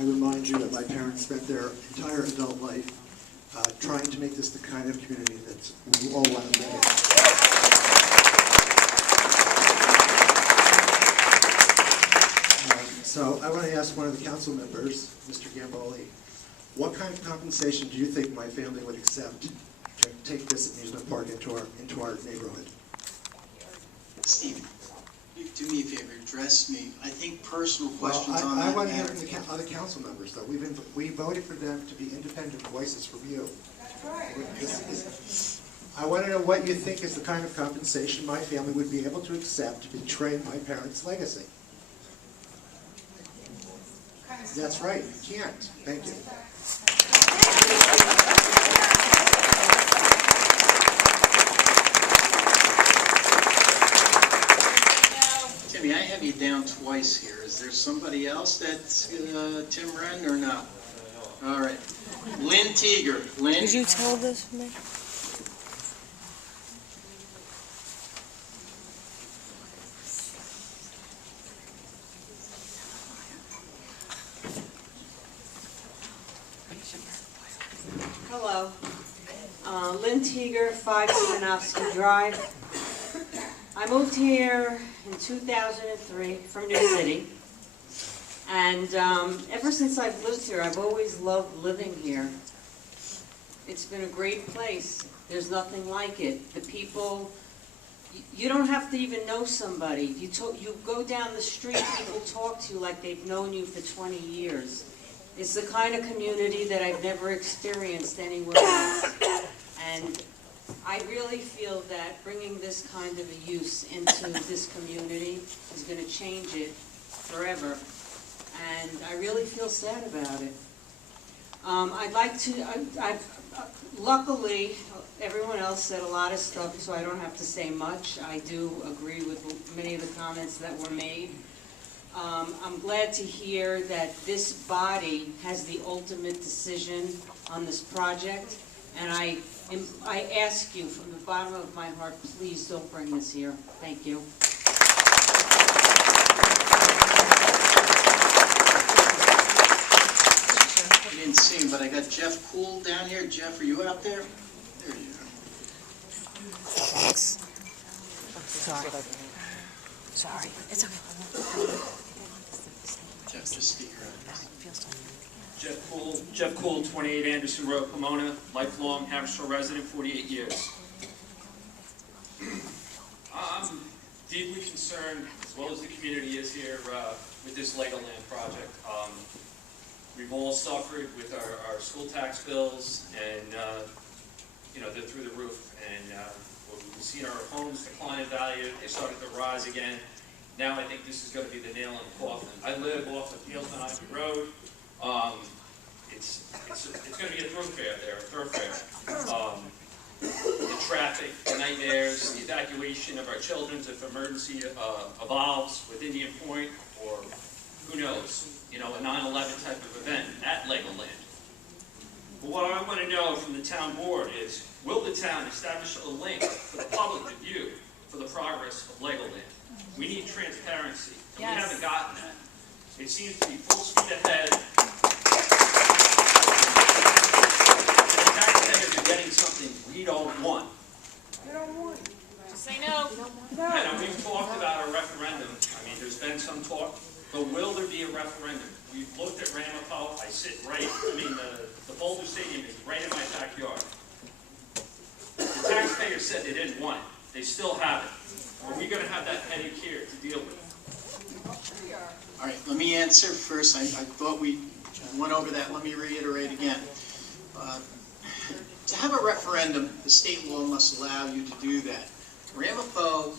I remind you that my parents spent their entire adult life trying to make this the kind of community that we all want to live in. So I want to ask one of the council members, Mr. Gamboli, what kind of compensation do you think my family would accept to take this amusement park into our neighborhood? Steve, do me a favor, address me. I think personal questions on I that want to hear matter. from the other council members, though. We voted for them to be independent voices from you. That's right. I want to know what you think is the kind of compensation my family would be able to accept to betray my parents' legacy. That's right, you can't. Thank you. Timmy, I have you down twice here. Is there somebody else that's Tim Wren or no? All right. Lynn Teeger. Lynn? Did you tell this to me? Hello. Lynn Teeger, 5 Simonowski Drive. I moved here in 2003 from New City. And ever since I've lived here, I've always loved living here. It's been a great place. There's nothing like it. The people, you don't have to even know somebody. You go down the street, people talk to you like they've known you for 20 years. It's the kind of community that I've never experienced anywhere else. And I really feel that bringing this kind of a use into this community is going to change it forever. And I really feel sad about it. I'd like to, luckily, everyone else said a lot of stuff, so I don't have to say much. I do agree with many of the comments that were made. I'm glad to hear that this body has the ultimate decision on this project, and I ask you from the bottom of my heart, please don't bring this here. Thank you. I didn't see him, but I got Jeff Poole down here. Jeff, are you out there? There you are. Thanks. Sorry. It's okay. Jeff, just speak around. Jeff Poole, 28 Anderson Road, Pomona, lifelong Haverstraw resident, 48 years. I'm deeply concerned, as well as the community is here, with this Legoland project. We've all suffered with our school tax bills, and they're through the roof. And we've seen our homes decline in value. They started to rise again. Now I think this is going to be the nail in the coffin. I live off of Fieldston Ivy Road. It's going to be a thoroughfare there, the traffic, the nightmares, the evacuation of our children if emergency evolves with Indian Point, or who knows, a 9/11 type of event at Legoland. But what I want to know from the town board is, will the town establish a link for the public to view for the progress of Legoland? We need transparency, and we haven't gotten that. It seems to be full speed ahead. The taxpayers are getting something we don't want. You don't want it. Say no. And we've talked about a referendum. I mean, there's been some talk, but will there be a referendum? We've looked at Ramapo. The Boulder Stadium is right in my backyard. The taxpayers said they didn't want it. They still have it. Are we going to have that headache here to deal with? All right, let me answer first. I thought we went over that. Let me reiterate again. To have a referendum, the state law must allow you to do that. Ramapo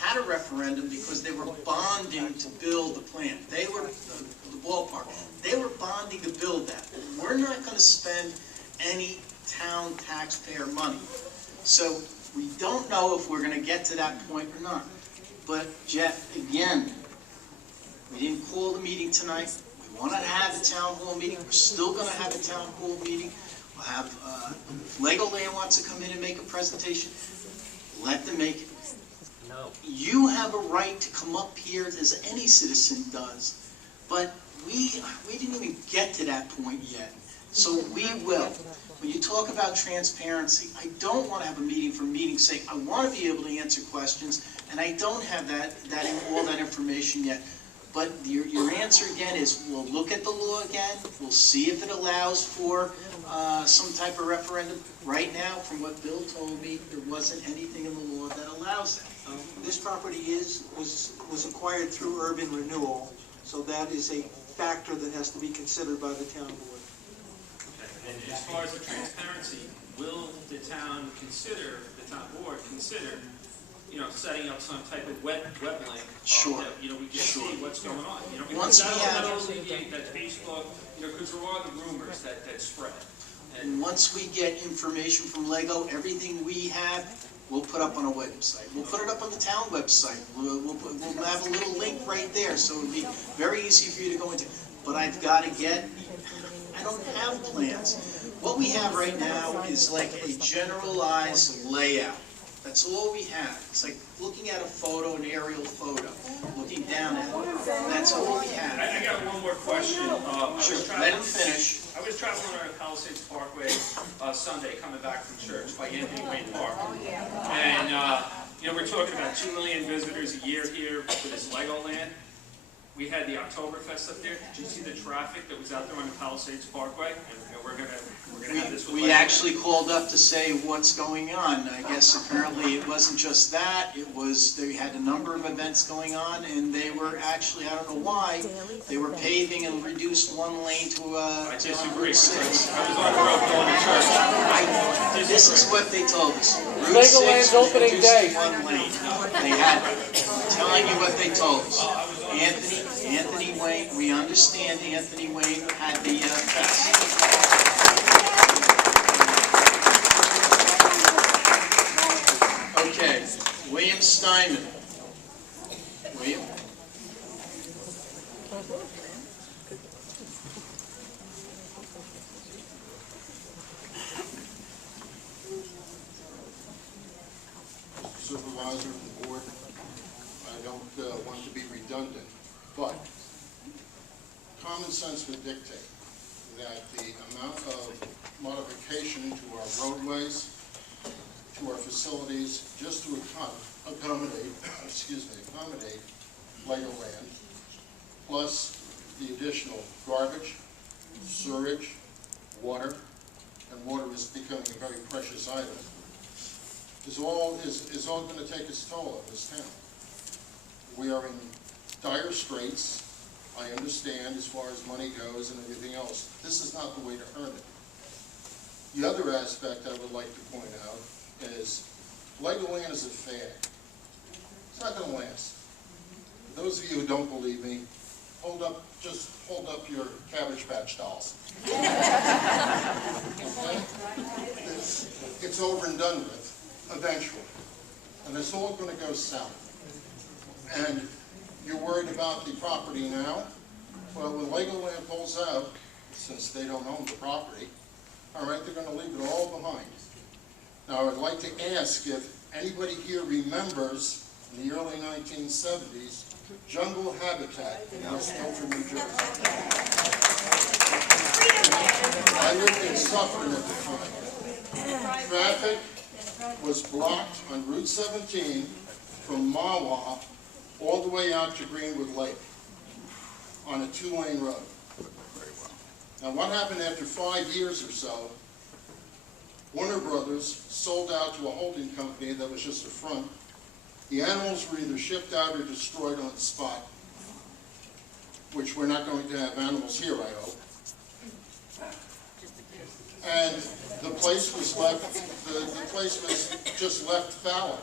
had a referendum because they were bonding to build the plant. They were, the ballpark, they were bonding to build that. We're not going to spend any town taxpayer money. So we don't know if we're going to get to that point or not. But Jeff, again, we didn't call the meeting tonight. We wanted to have a town hall meeting. We're still going to have a town hall meeting. We'll have, if Legoland wants to come in and make a presentation, let them make it. No. You have a right to come up here as any citizen does, but we didn't even get to that point yet, so we will. When you talk about transparency, I don't want to have a meeting for meeting's sake. I want to be able to answer questions, and I don't have all that information yet. But your answer again is, we'll look at the law again, we'll see if it allows for some type of referendum. Right now, from what Bill told me, there wasn't anything in the law that allows that. This property was acquired through urban renewal, so that is a factor that has to be considered by the town board. And as far as the transparency, will the town board consider, setting up some type of web link? Sure. That, we can Sure. see what's going on, Once because we that'll have- alleviate that Facebook, because there are the rumors that spread. And once we get information from Lego, everything we have, we'll put up on a website. We'll put it up on the town website. We'll have a little link right there, so it'll be very easy for you to go into. But I've got to I don't have plans. What we have right now is like a generalized layout. That's all we have. It's like looking at a photo, an aerial photo, looking down at it. That's all we have. I got one more question. Sure, let him finish. I was traveling around Palisades Parkway Sunday, coming back from church by Anthony Wayne Park. And, we're talking about 2 million visitors a year here to this Legoland. We had the Oktoberfest up there. Did you see the traffic that was out there on the Palisades Parkway? And we're gonna have this with We Legoland. actually called up to say what's going on. I guess apparently it wasn't just that, they had a number of events going on, and they were actually, I don't know why, they were paving and reduced one lane to I disagree. 6. I was on the road going to church. This is what they told us. Route 6 was reduced to one lane. They had, I'm telling you what they told us. Anthony Wayne, we understand Anthony Wayne had the fest. Okay, William Steinman. William? Supervisor of the board, I don't want to be redundant, but common sense would dictate that the amount of modification to our roadways, to our facilities, just to accommodate Legoland, plus the additional garbage, sewage, water, and water is becoming a very precious item, is all going to take its toll on this town. We are in dire straits. I understand as far as money goes and everything else. This is not the way to earn it. The other aspect I would like to point out is Legoland is a fad. It's not going to last. For those of you who don't believe me, just hold up your Cabbage Patch dolls. Okay? It's over and done with eventually, and it's all going to go south. And you're worried about the property now? Well, when Legoland pulls out, since they don't own the property, all right, they're going to leave it all behind. Now, I would like to ask if anybody here remembers in the early 1970s, jungle habitat in West Milford, New Jersey. I lived in Suffolk at the time. Traffic was blocked on Route 17 from Mawa all the way out to Greenwood Lake on a 2-lane road. Now, what happened after 5 years or so? Warner Brothers sold out to a holding company that was just a front. The animals were either shipped out or destroyed on the spot, which we're not going to have animals here, I hope. And the place was left, the place was just left fallow.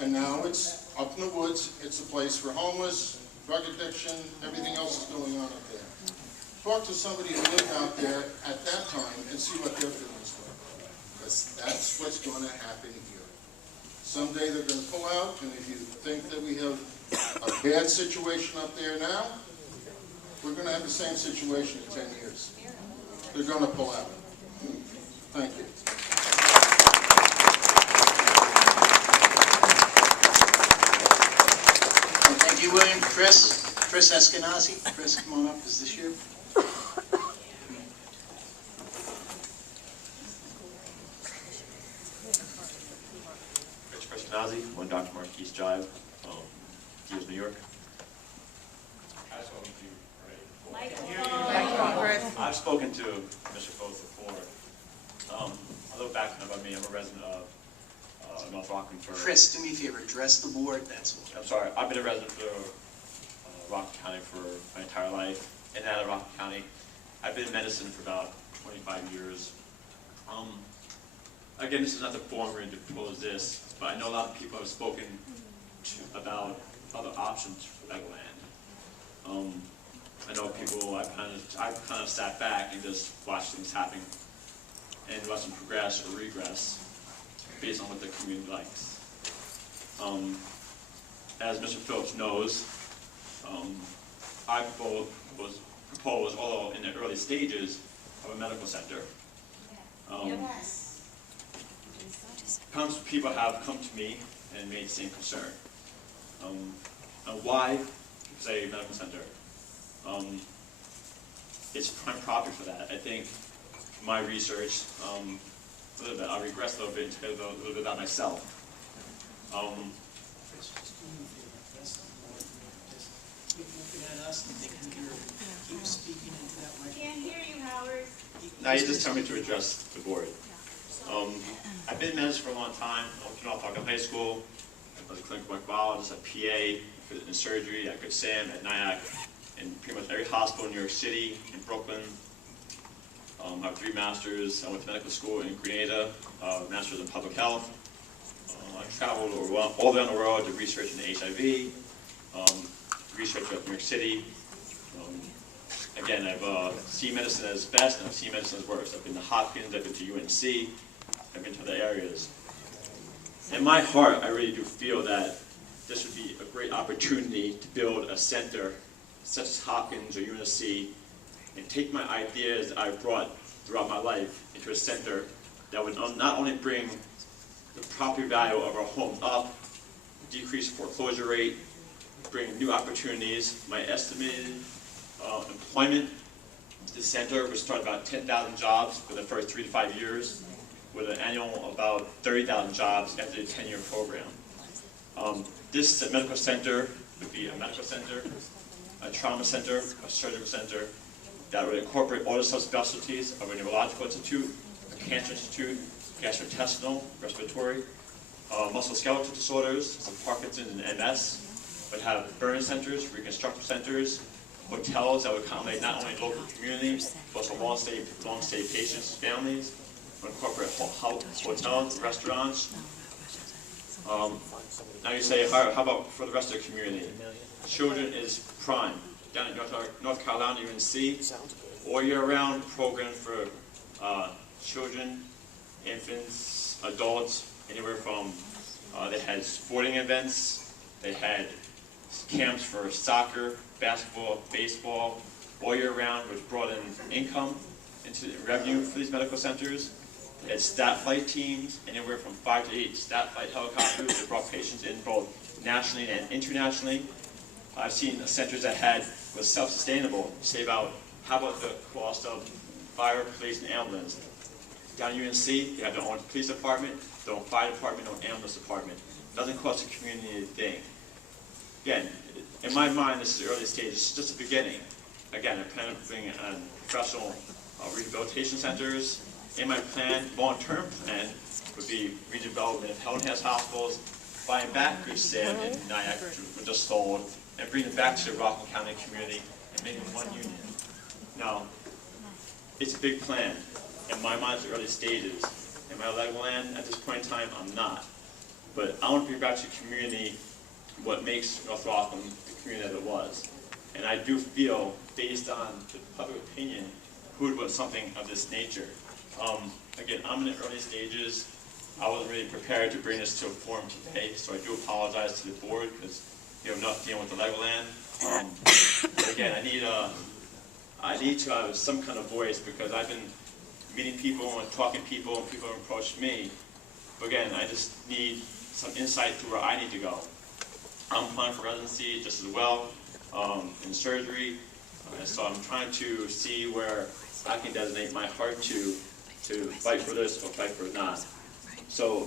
And now it's up in the woods, it's a place for homeless, drug addiction, everything else is going on up there. Talk to somebody who lived out there at that time and see what their feelings were. Because that's what's going to happen here. Someday they're going to pull out, and if you think that we have a bad situation up there now, we're going to have the same situation in 10 years. They're going to pull out. Thank you. Thank you, William. Chris? Chris Eskenazi. Chris, come on up. Is this you? Chris Eskenazi, 1 Dr. Marquise Drive, Hughes, New York. I've spoken to Mr. Foth before. A little background about me. I'm a resident of North Rockland for... Chris, do me a favor. Address the board. That's all. I'm sorry. I've been a resident for Rockland County for my entire life. In and out of Rockland County. I've been in medicine for about 25 years. Again, this is not the forum to propose this, but I know a lot of people have spoken about other options for Legoland. I know people, I've kind of sat back and just watched things happen and watch them progress or regress based on what the community likes. As Mr. Phillips knows, I was proposed, although in the early stages, of a medical center. People have come to me and made the same concern. Why say medical center? It's prime property for that. I think my research, a little bit, I'll regress a little bit and tell you a little bit about myself. Looking at us and thinking you're keep speaking into that mic. Can't hear you, Howard. Now you just tell me to address the board. I've been in medicine for a long time. I went to North Rockland High School. I was a clinical microbiologist, a PA in surgery at Good Sam, at NIAC, in pretty much every hospital in New York City, in Brooklyn. I have 3 masters. I went to medical school in Grenada, master's in public health. I traveled all around the world to research into HIV, research at New York City. Again, I've seen medicine as best and I've seen medicine as worst. I've been to Hopkins, I've been to UNC, I've been to other areas. In my heart, I really do feel that this would be a great opportunity to build a center such as Hopkins or UNC and take my ideas that I've brought throughout my life into a center that would not only bring the property value of our homes up, decrease foreclosure rate, bring new opportunities. My estimated employment to the center would start about 10,000 jobs for the first 3 to 5 years, with an annual about 30,000 jobs after the 10-year program. This medical center would be a medical center, a trauma center, a surgical center that would incorporate all the subspecialties of a neurological institute, a cancer institute, gastrointestinal, respiratory, musculoskeletal disorders, Parkinson's and MS. Would have burn centers, reconstructive centers, hotels that would accommodate not only local community, but also long-stay patients, families. Would incorporate hotels, restaurants. Now you say, how about for the rest of the community? Children is prime. Down at North Carolina, UNC, all year-round program for children, infants, adults, anywhere from, they had sporting events, they had camps for soccer, basketball, baseball, all year-round, which brought in income into revenue for these medical centers. They had stat flight teams, anywhere from 5 to 8 stat flight helicopters that brought patients in both nationally and internationally. I've seen centers that was self-sustainable, save out, how about the cost of fire, police, and ambulance? Down at UNC, they have their own police department, their own fire department, their own ambulance department. Doesn't cost the community a thing. Again, in my mind, this is the early stage, it's just the beginning. Again, I plan on bringing in professional rehabilitation centers. In my plan, long-term plan, would be redevelopment of Helen House hospitals, buying back Good Sam and NIAC, which were just sold, and bring it back to the Rockland County community and make it one union. Now, it's a big plan. In my mind, it's the early stages. Am I Legoland at this point in time? I'm not. But I want to bring back to the community what makes North Rockland the community that it was. And I do feel, based on the public opinion, who would want something of this nature. Again, I'm in the early stages. I wasn't really prepared to bring this to a forum today, so I do apologize to the board because you have enough dealing with the Legoland. But again, I need to have some kind of voice because I've been meeting people and talking to people and people have approached me. But again, I just need some insight to where I need to go. I'm applying for residency just as well. in surgery. So I'm trying to see where I can designate my heart to fight for this or fight for it not. So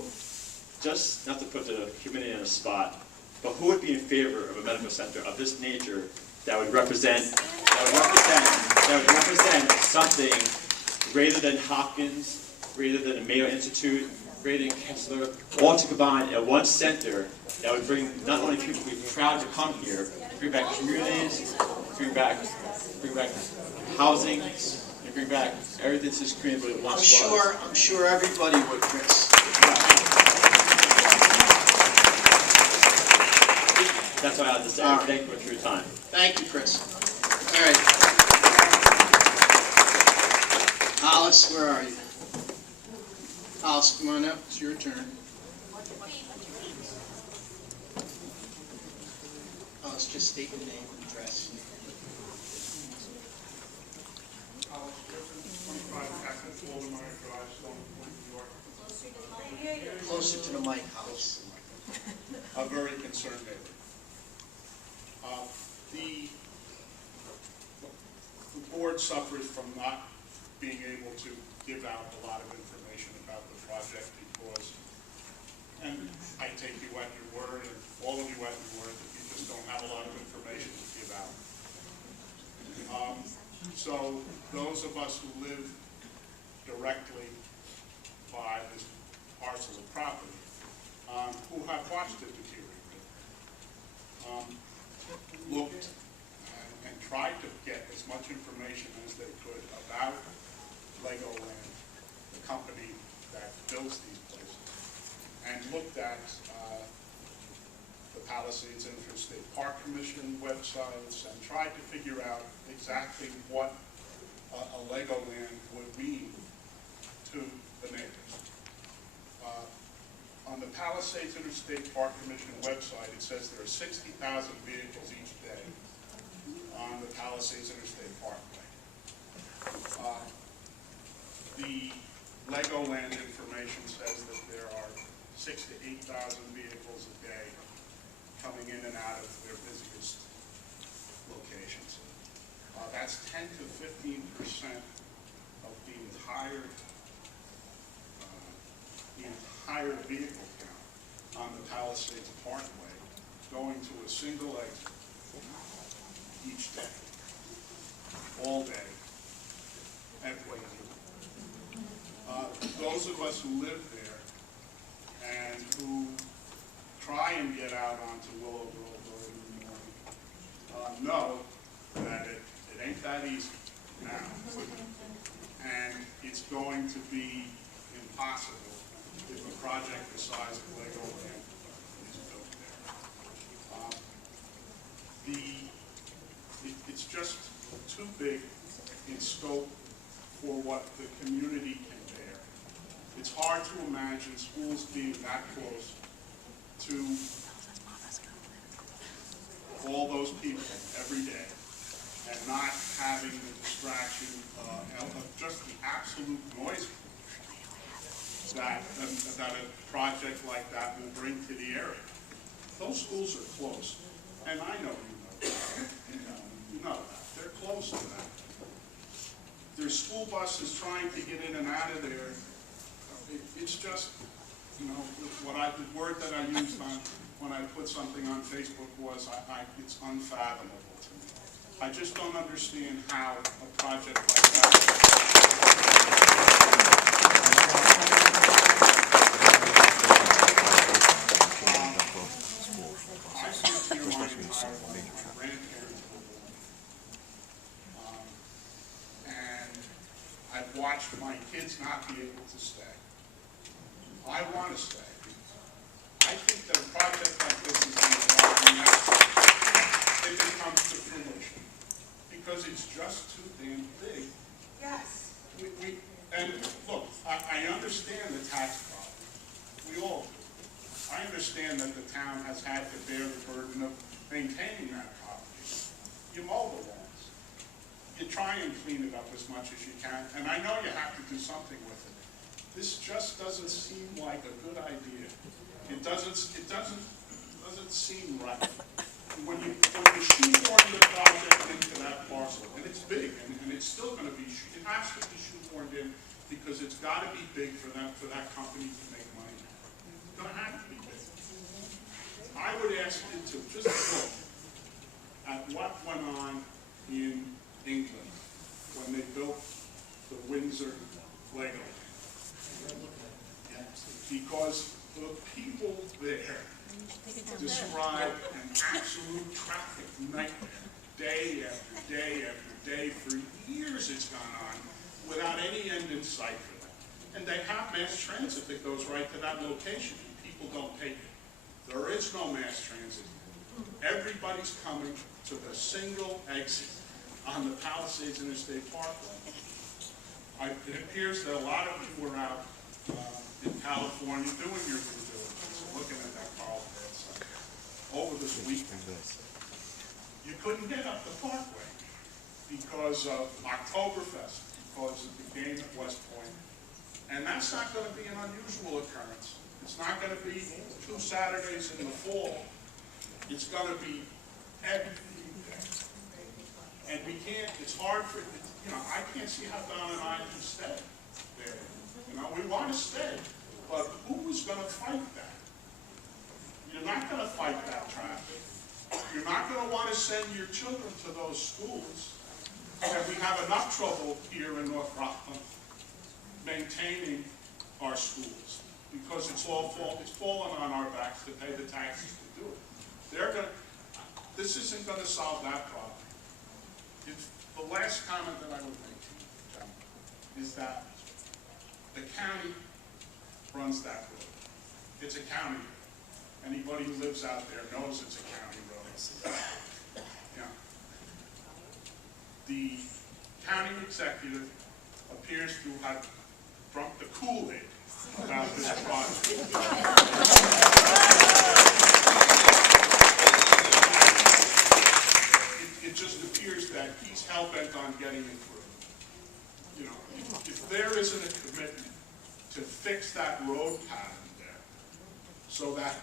just not to put the community in a spot, but who would be in favor of a medical center of this nature that would represent something greater than Hopkins, greater than the Mayo Institute, greater than Kessler, all to combine at one center that would bring not only people who be proud to come here, bring back communities, bring back housing, and bring back everything to this community that it once was. I'm sure everybody would, Chris. That's all I have to say. All right. Thank you for your time. Thank you, Chris. All right. Alice, where are you? Alice, come on up. It's your turn. Alice, just state your name and address. Alice Griffin, 25 Texas, Walden Drive, Stone Point, New York. Closer to the mic, Alice. A very concerned neighbor. The board suffers from not being able to give out a lot of information about the project because, and I take you at your word, and all of you at your word, that you just don't have a lot of information to give out. So those of us who live directly by this parcel of property, who have watched it deteriorate, looked and tried to get as much information as they could about Legoland, the company that builds these places, and looked at the Palisades Interstate Park Commission websites and tried to figure out exactly what a Legoland would mean to the neighbors. On the Palisades Interstate Park Commission website, it says there are 60,000 vehicles each day on the Palisades Interstate Parkway. The Legoland information says that there are 6,000 to 8,000 vehicles a day coming in and out of their busiest locations. That's 10 to 15% of the entire vehicle count on the Palisades Parkway going to a single exit each day, all day, every day. Those of us who live there and who try and get out onto Willow Grove early in the morning know that it ain't that easy now. And it's going to be impossible if a project the size of Legoland is built there. It's just too big in scope for what the community can bear. It's hard to imagine schools being that close to all those people every day and not having the distraction of just the absolute noise that a project like that will bring to the area. Those schools are close, and I know you know that. They're close to that. There's school buses trying to get in and out of there. It's just, the word that I used when I put something on Facebook was, it's unfathomable to me. I just don't understand how a project like that. I've watched my kids not be able to stay. I want to stay. I think that a project like this is going to be necessary if it comes to fruition, because it's just too damn big. Yes. And look, I understand the tax problem. We all do. I understand that the town has had to bear the burden of maintaining that property. You mow the lawns. You try and clean it up as much as you can, and I know you have to do something with it. This just doesn't seem like a good idea. It doesn't seem right. when you shoehorn the project into that parcel, and it's big, and it's still gonna be, it has to be shoehorned in, because it's gotta be big for that company to make money. It's gonna have to be big. I would ask you to just look at what went on in England when they built the Windsor Legoland. Because the people there describe an absolute traffic nightmare, day after day after day, for years it's gone on, without any end in sight for them. And they have mass transit that goes right to that location, and people don't take it. There is no mass transit. Everybody's coming to the single exit on the Palisades Interstate Parkway. It appears that a lot of you were out in California doing your due diligence, looking at that Carlsbad site over this weekend. You couldn't get up the parkway because of Oktoberfest, because of the game at West Point. And that's not going to be an unusual occurrence. It's not going to be 2 Saturdays in the fall. It's going to be every day. And we can't, it's hard for, I can't see how Don and I can stay there. We want to stay, but who is going to fight that? You're not going to fight that traffic. You're not going to want to send your children to those schools. And we have enough trouble here in North Rockland maintaining our schools, because it's fallen on our backs to pay the taxes to do it. This isn't going to solve that problem. The last comment that I would make to you, John, is that the county runs that road. It's a county road. Anybody who lives out there knows it's a county road. The county executive appears to have drunk the Kool-Aid about this project. It just appears that he's hell-bent on getting it through. If there isn't a commitment to fix that road pattern there, so that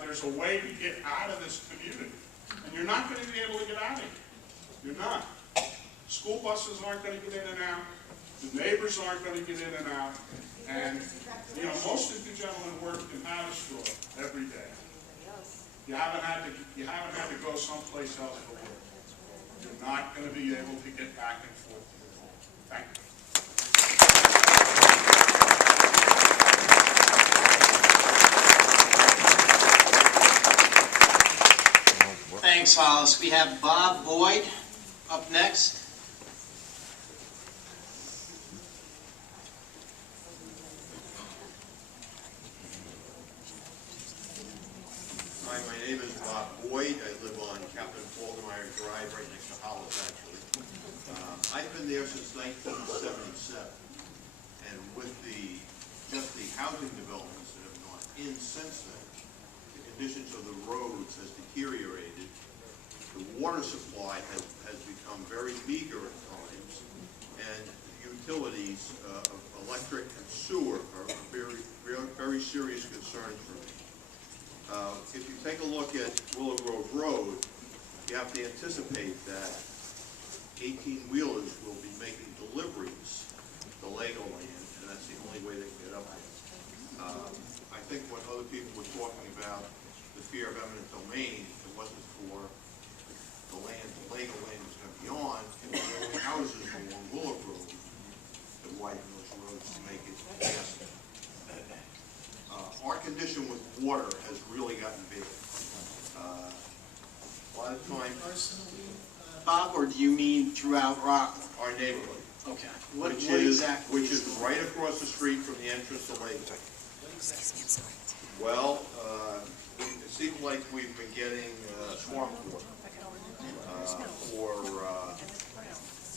there's a way to get out of this community, and you're not going to be able to get out of here. You're not. School buses aren't going to get in and out. The neighbors aren't going to get in and out. And, most of you gentlemen work in Haverstraw every day. You haven't had to go someplace else for work. You're not going to be able to get back and forth to your home. Thank you. Thanks, Hollis. We have Bob Boyd up next. Hi, my name is Bob Boyd. I live on Captain Falkenmeyer Drive, right next to Hollis, actually. I've been there since 1977, and with just the housing developments that have gone in since then, the conditions of the roads has deteriorated. The water supply has become very meager at times, and the utilities of electric and sewer are very, very serious concerns for me. If you take a look at Willow Grove Road, you have to anticipate that 18-wheelers will be making deliveries to Legoland, and that's the only way they can get up there. I think when other people were talking about the fear of eminent domain, it wasn't for the land that Legoland was going to be on, and the only houses along Willow Road to widen those roads to make it faster. Our condition with water has really gotten big. A lot of times, Bob, or do you mean throughout Rockland? our neighborhood, Okay. which is right across the street from the entrance to Lakewood. Well, it seems like we've been getting swamp water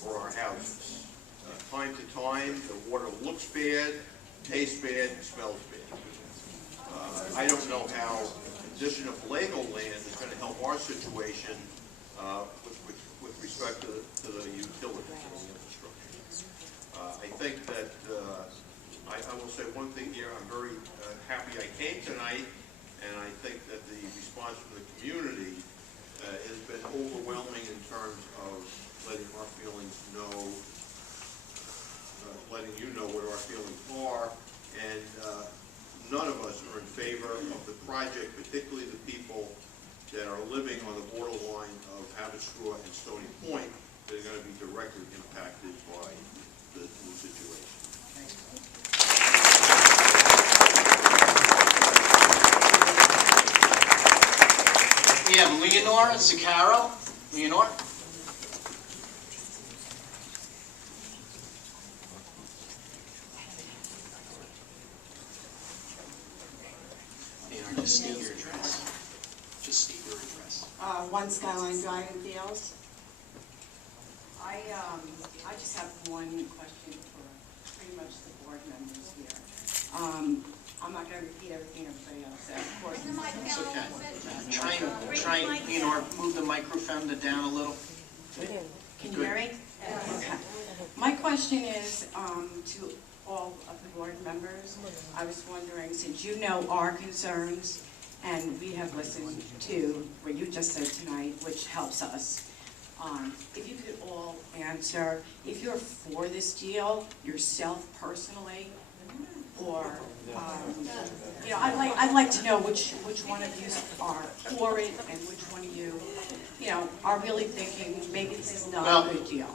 for our houses. Time to time, the water looks bad, tastes bad, and smells bad. I don't know how the condition of Legoland is going to help our situation with respect to the utilities and the infrastructure. I think that, I will say one thing here, I'm very happy I came tonight, and I think that the response from the community has been overwhelming in terms of letting our feelings know, letting you know what our feelings are, and none of us are in favor of the project, particularly the people that are living on the borderline of Haverstraw and Stony Point that are going to be directly impacted by the situation. We have Leonore Zaccaro. Leonore? Leonore, just state your address. Just state your address. 1 Skyline Drive in Fields. I just have one question for pretty much the board members here. I'm not going to repeat everything everybody else said, of course. It's okay. Try and, Leonore, move the microphone down a little. Can you hear me? Okay. My question is to all of the board members. I was wondering, since you know our concerns, and we have listened to what you just said tonight, which helps us, if you could all answer, if you're for this deal yourself personally, or, you know, I'd like to know which one of you are for it and which one of you, you know, are really thinking maybe this is not a good deal.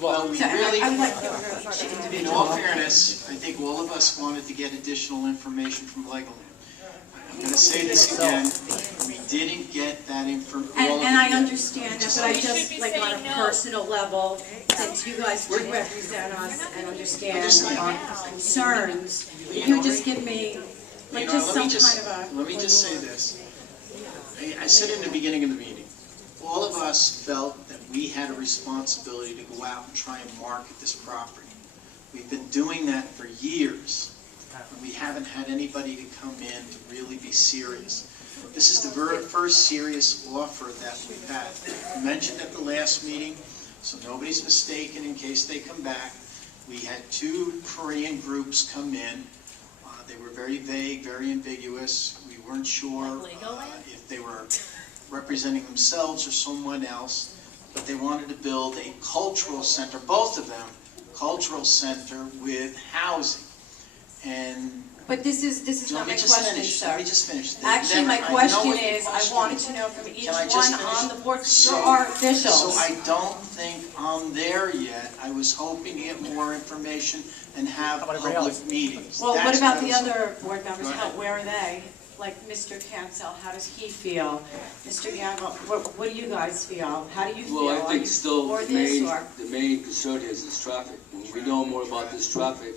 Well, we So really, I'd like to hear each in individual. all fairness, I think all of us wanted to get additional information from Legoland. I'm going to say this again, we didn't get that information. And I understand that, but I You should just, be like, on saying a no. personal level, since you guys do represent us and understand our concerns, if you just give me, like, You know, just let me some kind of a... Let me just say this. I said in the beginning of the meeting, all of us felt that we had a responsibility to go out and try and market this property. We've been doing that for years. And we haven't had anybody to come in to really be serious. This is the very first serious offer that we've had. I mentioned at the last meeting, so nobody's mistaken in case they come back. We had 2 Korean groups come in. They were very vague, very ambiguous. We weren't sure if they were representing themselves or someone else, but they wanted to build a cultural center, both of them, cultural center with housing. And But this is not my question, sir. Let me just finish. Actually, my question is, I wanted to know from each one on the board, there are officials. So I don't think I'm there yet. I was hoping to get more information and have public meetings. Well, what That's about I the was- other board members? Go ahead. Where are they? Like Mr. Cancel, how does he feel? Mr. Gamble, what do you guys feel? How do you feel? Well, I Are think you still for the this main, or? the main concern is traffic. When we know more about this traffic.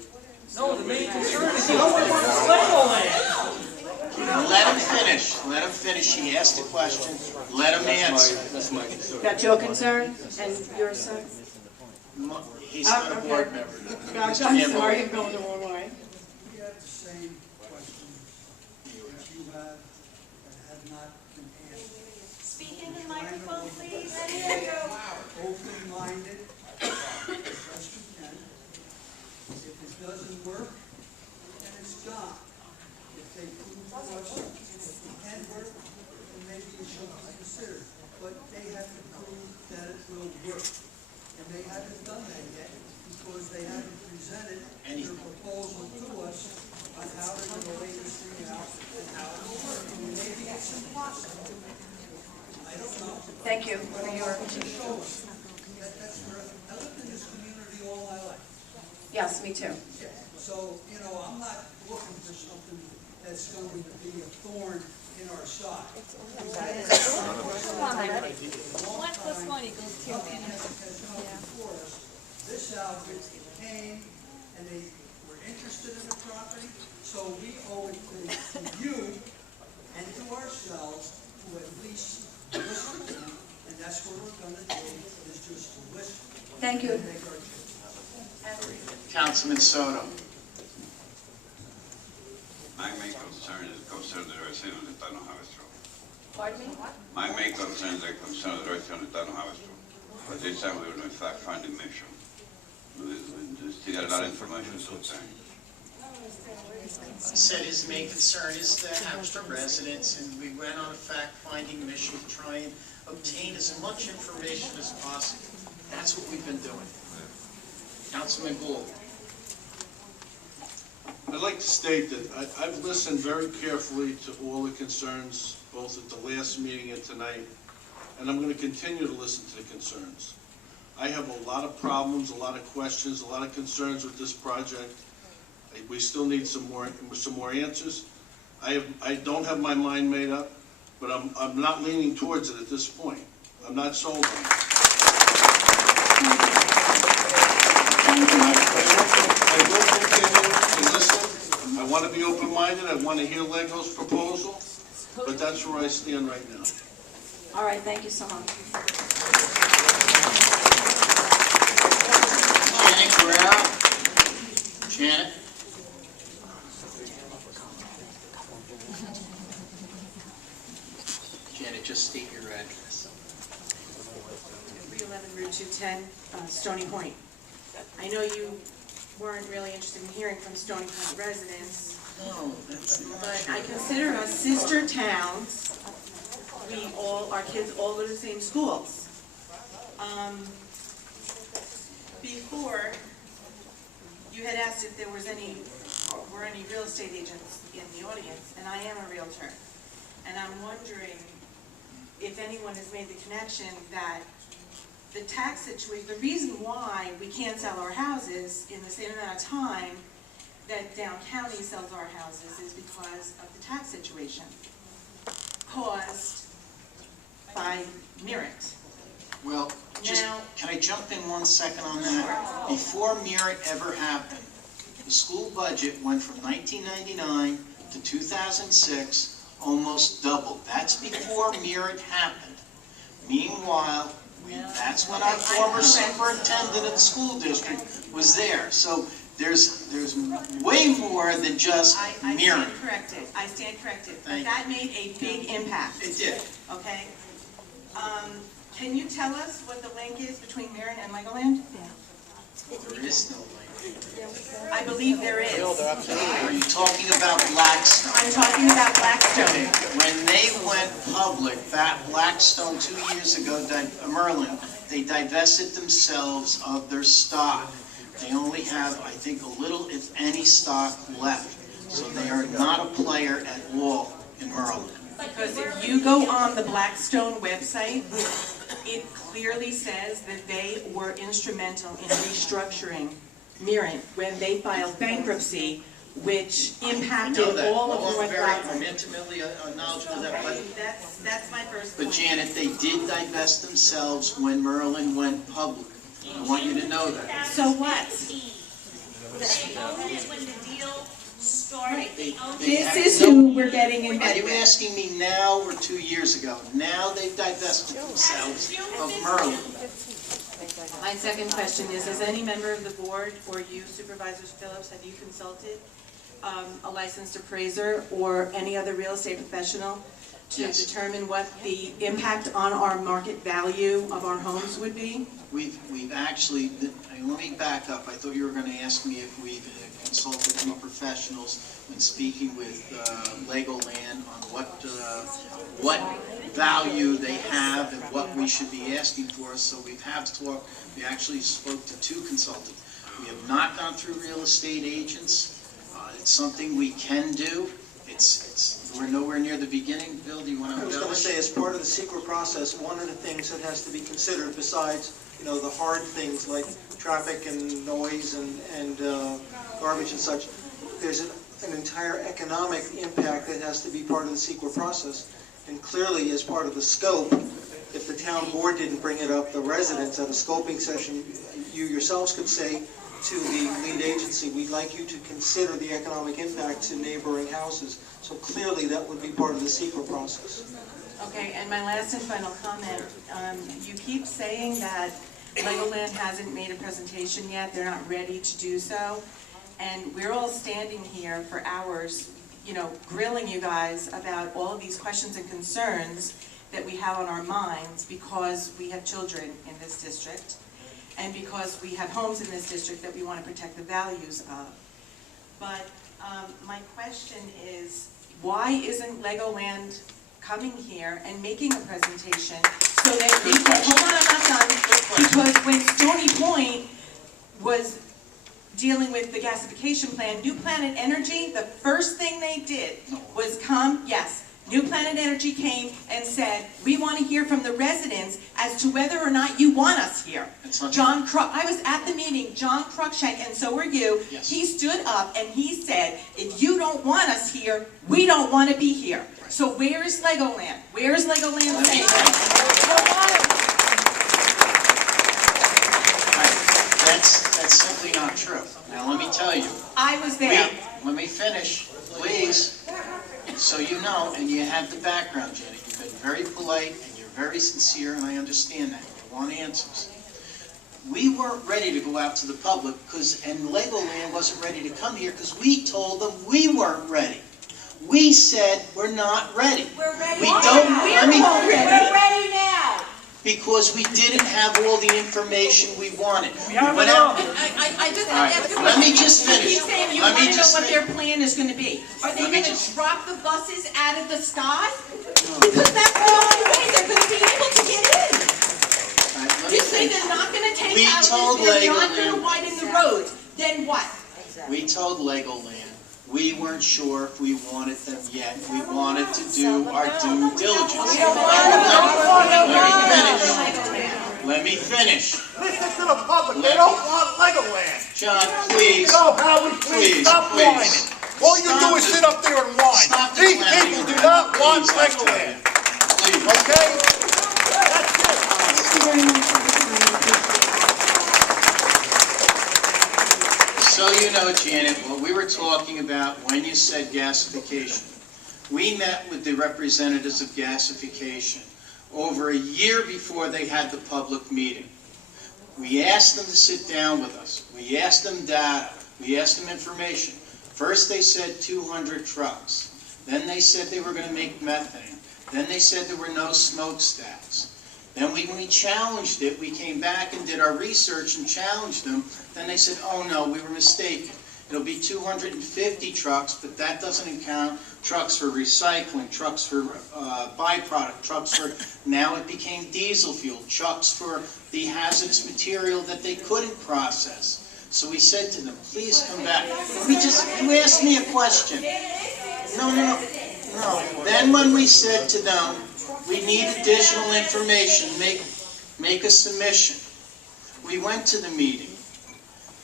No, the main concern is no one wants Legoland. Let him finish. Let him finish. He asked a question. Let him answer. That's my concern. That's your concern and yours, sir? He's not a board Okay. member. I'm sorry, I'm going the wrong way. We have the same question that you have that have not been answered. Speak in the microphone, please. Open-minded, best you can. If it doesn't work, then it's gone. If they prove to us it can work, then maybe it should be considered. But they have to prove that it will work. And they haven't done that yet because they haven't presented their proposal to us on how they're going to lay this thing out and how it will work. And maybe it's impossible. I don't know. Thank you for your, Show us. That's where, I lived in this community all my life. yes, me too. Yeah. So, you know, I'm not looking for something that's going to be a thorn in our side. One plus one equals 2. As come before us, this outfit came and they were interested in the property, so we owe it to you and to ourselves to at least listen to them, and that's what we're gonna do, is just to listen. Thank you. And make our choice. Councilman Soto. My main concern is the residents of the town of Haverstraw. Pardon me? My main concern is the residents of the town of Haverstraw. But this time we will in fact find the mission. We still got a lot of information sometimes. said his main concern is the Haverstraw residents, and we went on a fact-finding mission to try and obtain as much information as possible. That's what we've been doing. Councilman Gould. I'd like to state that I've listened very carefully to all the concerns, both at the last meeting and tonight, and I'm going to continue to listen to the concerns. I have a lot of problems, a lot of questions, a lot of concerns with this project. We still need some more answers. I don't have my mind made up, but I'm not leaning towards it at this point. I'm not sold on it. I will continue to listen. I want to be open-minded. I want to hear Lego's proposal, but that's where I stand right now. All right, thank you so much. Janet Guerrero. Janet. Janet, just state your address. 311 Route 210, Stony Point. I know you weren't really interested in hearing from Stony Point residents, No, that's not but true. I consider us sister towns. Our kids all go to the same schools. Before, you had asked if there was were any real estate agents in the audience, and I am a realtor. And I'm wondering if anyone has made the connection that the tax situation, the reason why we can't sell our houses in the same amount of time that Down County sells our houses is because of the tax situation caused by Merit. Well, just, Now- can I jump in 1 second on that? Before Merit ever happened, the school budget went from 1999 to 2006, almost doubled. That's before Merit happened. Meanwhile, that's when our former superintendent of the school district was there. So there's way more than just I Merit. stand corrected, I stand corrected. But Thank you. that made a big impact. It did. Okay? Can you tell us what the link is between Merit and Legoland? There is no link. I believe there is. Are you talking about Blackstone? I'm talking about Blackstone. Okay, when they went public, Blackstone 2 years ago, Merlin, they divested themselves of their stock. They only have, I think, a little, if any, stock left. So they are not a player at all in Merlin. Because if you go on the Blackstone website, it clearly says that they were instrumental in restructuring Merit when they filed bankruptcy, which I impacted know that. all of Well, North I'm Rockland. intimately knowledgeable of that, but That's my first But point. Janet, they did divest themselves when Merlin went public. I want you to know that. So what? They owned it when the deal started. They owned it. This is who we're getting in Are bed you with. asking me now or 2 years ago? Now they've divested themselves of Merlin. My second question is, has any member of the board, or you, Supervisor Phillips, have you consulted a licensed appraiser or any other real estate professional to Yes. determine what the impact on our market value of our homes would be? We've actually, let me back up. I thought you were going to ask me if we've consulted any professionals when speaking with Legoland on what value they have and what we should be asking for. So we actually spoke to 2 consultants. We have not gone through real estate agents. It's something we can do. We're nowhere near the beginning. Bill, do you want to I was going to embellish? say, as part of the secret process, one of the things that has to be considered besides, the hard things like traffic and noise and garbage and such, there's an entire economic impact that has to be part of the secret process. And clearly, as part of the scope, if the town board didn't bring it up, the residents at a scoping session, you yourselves could say to the lead agency, we'd like you to consider the economic impact to neighboring houses. So clearly, that would be part of the secret process. Okay, and my last and final comment, you keep saying that Legoland hasn't made a presentation yet, they're not ready to do so, and we're all standing here for hours, grilling you guys about all of these questions and concerns that we have on our minds because we have children in this district, and because we have homes in this district that we want to protect the values of. but my question is, why isn't Legoland coming here and making a presentation so that we can, hold on, I'm not done. Because when Stony Point was dealing with the gasification plan, New Planet Energy, the first thing they did was come, yes, New Planet Energy came and said, we want to hear from the residents as to whether or not you want us here. John Kruk, I was at the meeting, John Cruikshank, and so were you. Yes. He stood up and he said, if you don't want us here, we don't want to be here. So where is Legoland? Where is Legoland saying? That's simply not true. Now, let me tell you. I was there. Let me finish, please. So you know, and you have the background, Janet. You've been very polite, and you're very sincere, and I understand that. You want answers. We weren't ready to go out to the public, and Legoland wasn't ready to come here, because we told them we weren't ready. We said we're not ready. We're ready. We don't. We're ready now. Because we didn't have all the information we wanted. I just asked you. Let me just finish. He's saying you want to know what their plan is going to be. Are they going to drop the buses out of the sky? Because that's the only way they're going to be able to get in. You say they're not going to take houses, they're not going to widen the roads. Then what? We told Legoland we weren't sure if we wanted them yet. We wanted to do our due diligence. Let me finish. Listen to the public. They don't want Legoland. John, please. Go, Howard, please. Stop whining. All you do is sit up there and whine. These people do not want Legoland. Okay? So you know, Janet, what we were talking about when you said gasification. We met with the representatives of gasification over a year before they had the public meeting. We asked them to sit down with us. We asked them data. We asked them information. First they said 200 trucks. Then they said they were going to make methane. Then they said there were no smokestacks. Then when we challenged it, we came back and did our research and challenged them. Then they said, oh no, we were mistaken. It'll be 250 trucks, but that doesn't count trucks for recycling, trucks for byproduct, trucks for, now it became diesel fuel, trucks for the hazardous material that they couldn't process. So we said to them, please come back. You asked me a question. No. Then when we said to them, we need additional information, make a submission. We went to the meeting.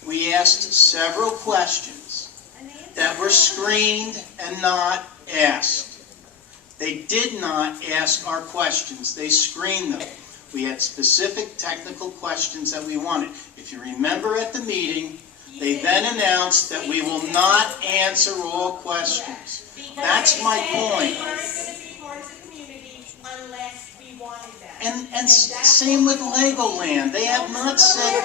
We asked several questions that were screened and not asked. They did not ask our questions. They screened them. We had specific technical questions that we wanted. If you remember at the meeting, they then announced that we will not answer all questions. That's my point. And same with Legoland. They have not said...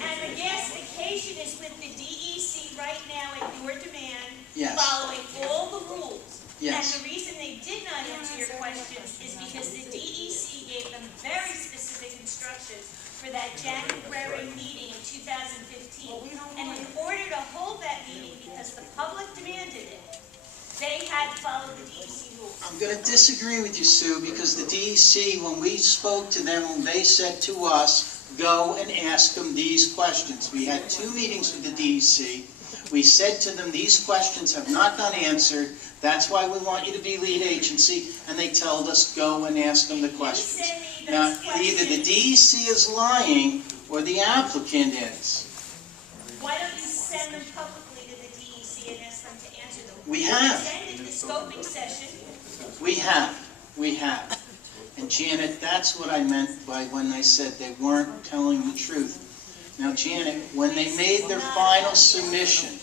And the gasification is with the DEC right now at your demand, Yes. following all the rules. Yes. And the reason they did not answer your questions is because the DEC gave them very specific instructions for that January meeting in 2015. And in order to hold that meeting, because the public demanded it, they had to follow the DEC rules. I'm going to disagree with you, Sue, because the DEC, when we spoke to them, they said to us, go and ask them these questions. We had 2 meetings with the DEC. We said to them, these questions have not been answered. That's why we want you to be lead agency. And they told us, go and ask them the questions. Now, either the DEC is lying or the applicant is. Why don't you send them publicly to the DEC and ask them to answer them? We have. Attended the scoping session. We have. And Janet, that's what I meant by when I said they weren't telling the truth. Now, Janet, when they made their final submission,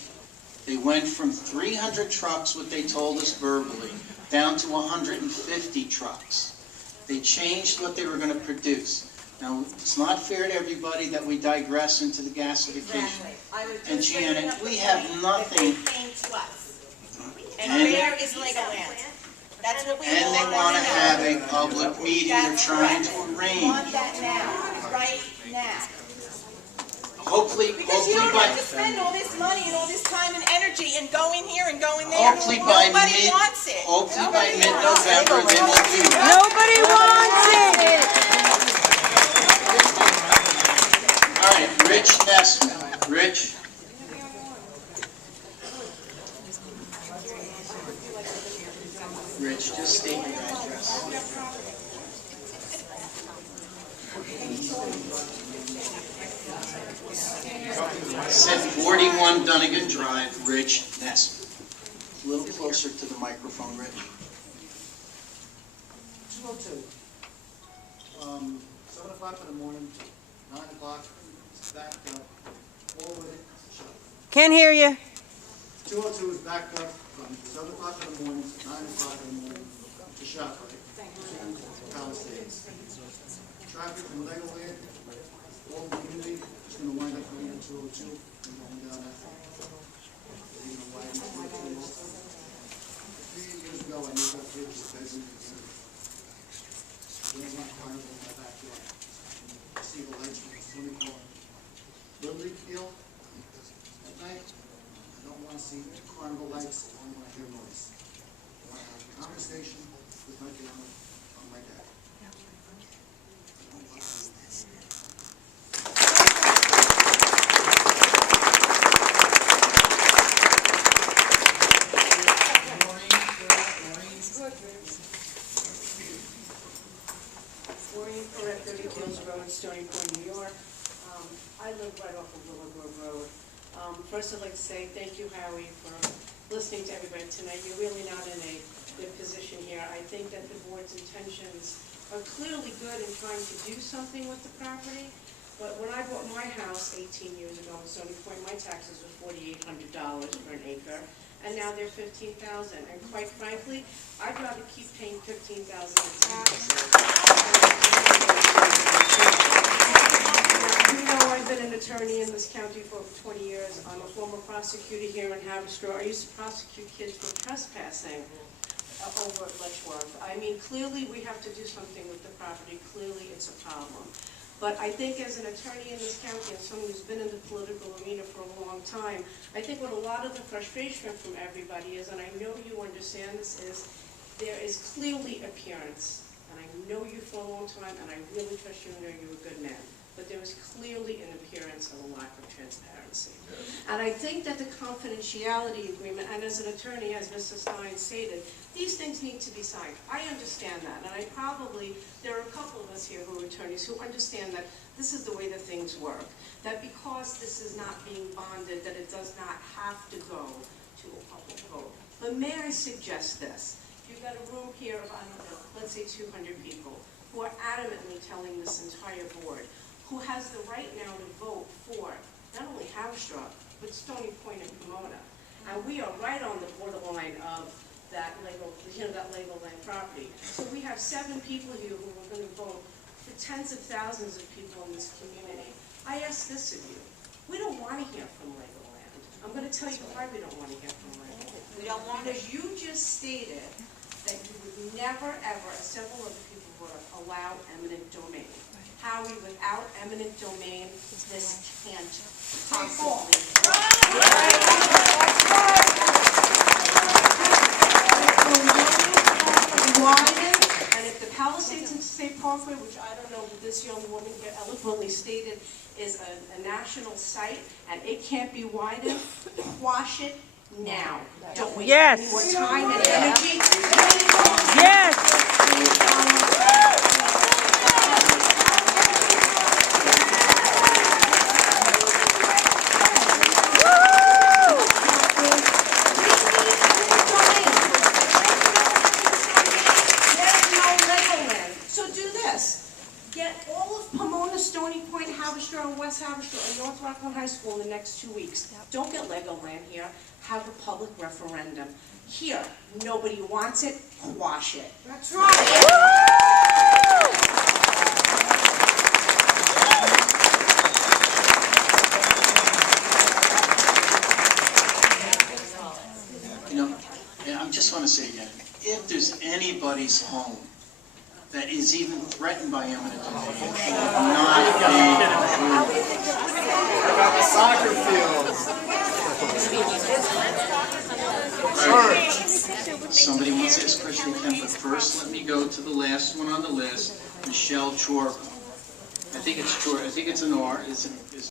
they went from 300 trucks, what they told us verbally, down to 150 trucks. They changed what they were going to produce. Now, it's not fair to everybody that we digress into the gasification. And Janet, we have nothing. And where is Legoland? That's what we want. And they want to have a public meeting they're trying to arrange. We want that now, right now. hopefully, Because you don't by, have to spend all this money and all this time and energy and going here and going there. hopefully by Nobody wants it. hopefully by Nobody wants it. mid-November, they will do that. Nobody wants it! All right, Rich Nessman. Rich? Rich, just state your address. Said 41 Dunnigan Drive, Rich Nessman. A little closer to the microphone, Rich. 202. 7 o'clock in the morning, 9 o'clock, it's backed up, all with it. Can't hear you. 202 is backed up from 7 o'clock in the morning to 9 o'clock in the morning to ShopRite, to Palisades. Traffic from Legoland, all the community is going to wind up going on 202 and going down that. They're going to widen 202 also. 3 years ago, I moved up here to the Bedroom community. There's not carnival in my backyard. I see the lights from the swimming pool. Little League field at night. I don't want to see carnival lights. I don't want to hear noise. I want to have a conversation with my family on my dad. Maureen Correct, 30 Fields Road, Stony Point, New York. I live right off of Willow Grove Road. First, I'd like to say thank you, Howie, for listening to everybody tonight. You're really not in a good position here. I think that the board's intentions are clearly good in trying to do something with the property. But when I bought my house 18 years ago in Stony Point, my taxes were $4,800 for an acre. And now they're $15,000. And quite frankly, I'd rather keep paying $15,000 in tax. You know, I've been an attorney in this county for over 20 years. I'm a former prosecutor here in Haverstraw. I used to prosecute kids for trespassing over at Letchworth. I mean, clearly we have to do something with the property. Clearly it's a problem. But I think as an attorney in this county and someone who's been in the political arena for a long time, I think what a lot of the frustration from everybody is, and I know you understand this, is there is clearly appearance. And I know you for a long time, and I really trust you and know you're a good man. But there is clearly an appearance of a lack of transparency. And I think that the confidentiality agreement, and as an attorney, as Mr. Stein stated, these things need to be signed. I understand that, and there are a couple of us here who are attorneys who understand that this is the way that things work. That because this is not being bonded, that it does not have to go to a public vote. But may I suggest this? You've got a room here of, I don't know, let's say 200 people who are adamantly telling this entire board who has the right now to vote for not only Haverstraw, but Stony Point and Pomona. And we are right on the borderline of that Legoland property. So we have 7 people here who are going to vote for tens of thousands of people in this community. I ask this of you. We don't want to hear from Legoland. I'm going to tell you why we don't want to hear from Legoland. We don't want it. Because you just stated that you would never, ever, as several other people would have, allow eminent domain. Howie, without eminent domain, this can't possibly. And if the Palisades and State Parkway, which I don't know who this young woman here eloquently stated, is a national site, and it can't be widened, quash it now. Don't waste any more time and energy. Yes. North Rockland High School in the next 2 weeks. Don't get Legoland here. Have a public referendum. Here, nobody wants it. Quash it. That's right. You know, I just want to say again, if there's anybody's home that is even threatened by eminent domain, should not be approved. Soccer fields. Somebody wants to ask Christian Kemp, but first let me go to the last one on the list, Michelle Chorba. I think it's an R, is